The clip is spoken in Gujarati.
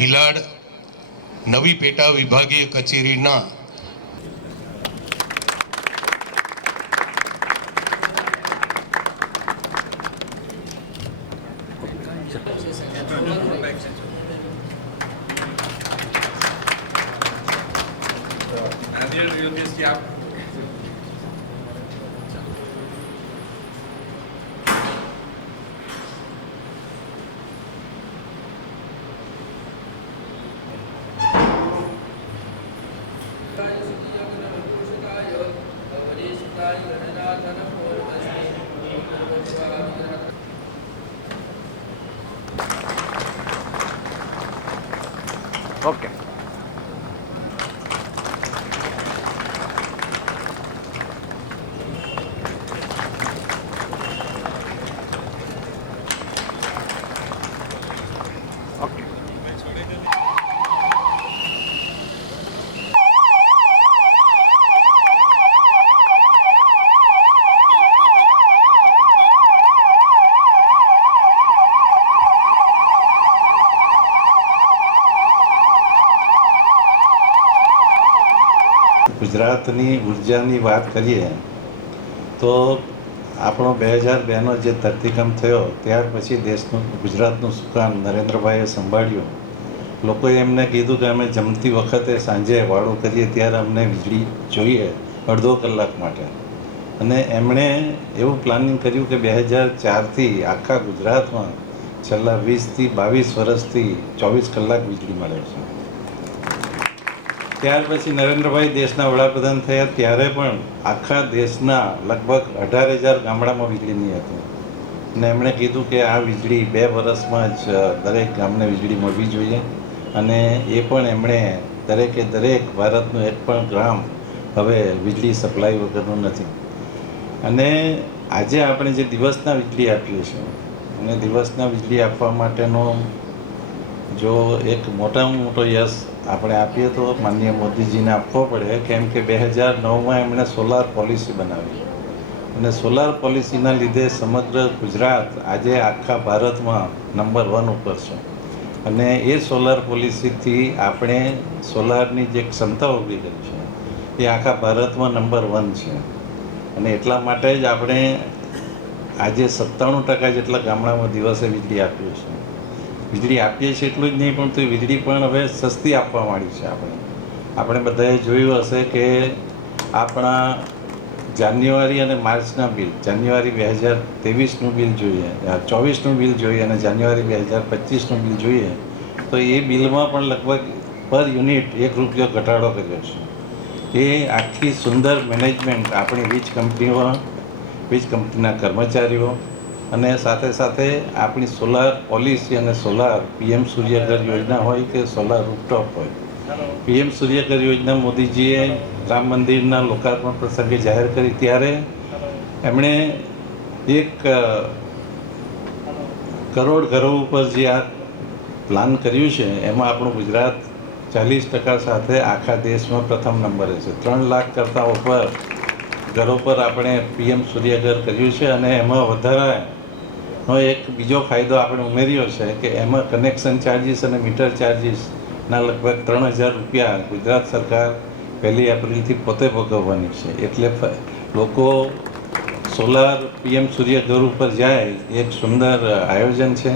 ભીલાડ નવી પેટા વિભાગીય કચેરીના ઓકે ઓકે ગુજરાતની ઉર્જાની વાત કરીએ તો આપણો 2002નો જે ધરતીકંપ થયો ત્યાર પછી દેશનું ગુજરાતનું સુકાન નરેન્દ્રભાઈએ સંભાળ્યું. લોકોએ એમને કીધું કે અમે જમતી વખતે સાંજે વાળું કરીએ ત્યારે અમને વીજળી જોઈએ અડધો કલાક માટે, અને એમણે એવું પ્લાનિંગ કર્યું કે 2004થી આખા ગુજરાતમાં છેલ્લા 20થી 22 વર્ષથી 24 કલાક વીજળી મળે છે. ત્યાર પછી નરેન્દ્રભાઈ દેશના વડાપ્રધાન થયા ત્યારે પણ આખા દેશના લગભગ 18,000 ગામડામાં વીજળી નહીં હતી, અને એમણે કીધું કે આ વીજળી 2 વર્ષમાં જ દરેક ગામને વીજળી મળવી જોઈએ, અને એ પણ એમણે દરેકે દરેક ભારતનું એક પણ ગ્રામ હવે વીજળી સપ્લાય વગરનું નથી. અને આજે આપણે જે દિવસના વીજળી આપીએ છીએ, અને દિવસના વીજળી આપવા માટેનો જો એક મોટામાં મોટો યશ આપણે આપીએ તો માનનીય મોદીજીને આપવો પડે, કેમ કે 2009માં એમણે સોલાર પોલિસી બનાવી, અને સોલાર પોલિસીના લીધે સમગ્ર ગુજરાત આજે આખા ભારતમાં નંબર 1 ઉપર છે. અને એ સોલાર પોલિસીથી આપણે સોલારની જે ક્ષમતા ઊભી કરી છે એ આખા ભારતમાં નંબર 1 છે. અને એટલા માટે જ આપણે આજે 97% જેટલા ગામડામાં દિવસે વીજળી આપીએ છીએ. વીજળી આપીએ છીએ એટલું જ નહીં, પણ તો વીજળી પણ હવે સસ્તી આપવા માંડી છે. આપણે બધાએ જોયું હશે કે આપણા જાન્યુઆરી અને માર્ચના બિલ, જાન્યુઆરી 2023નું બિલ જોઈએ, 24નું બિલ જોઈએ, અને જાન્યુઆરી 2025નું બિલ જોઈએ, તો એ બિલમાં પણ લગભગ પર યુનિટ ₹1 ઘટાડો કર્યો છે. એ આખી સુંદર મેનેજમેન્ટ આપણી વીજ કંપનીના કર્મચારીઓ અને સાથે સાથે આપણી સોલાર પોલિસી અને સોલાર PM સૂર્યઘર યોજના હોય કે સોલાર રૂફટોપ હોય. PM સૂર્યઘર યોજના મોદીજીએ રામ મંદિરના લોકાર્પણ પ્રસંગે જાહેર કરી ત્યારે એમણે 1 કરોડ ઘરો ઉપર જે આ પ્લાન કર્યું છે એમાં આપણું ગુજરાત 40% સાથે આખા દેશમાં પ્રથમ નંબરે છે. 3 લાખ કરતાં ઉપર ઘરો પર આપણે PM સૂર્યઘર કર્યું છે. અને એમાં વધારાનો એક બીજો ફાયદો આપણે ઉમેર્યો છે કે એમાં કનેક્શન ચાર્જીસ અને મીટર ચાર્જીસના લગભગ ₹3,000 ગુજરાત સરકાર 1 એપ્રિલથી પોતે ભોગવવાની છે. એટલે લોકો સોલાર PM સૂર્યઘર ઉપર જાય એક સુંદર આયોજન છે.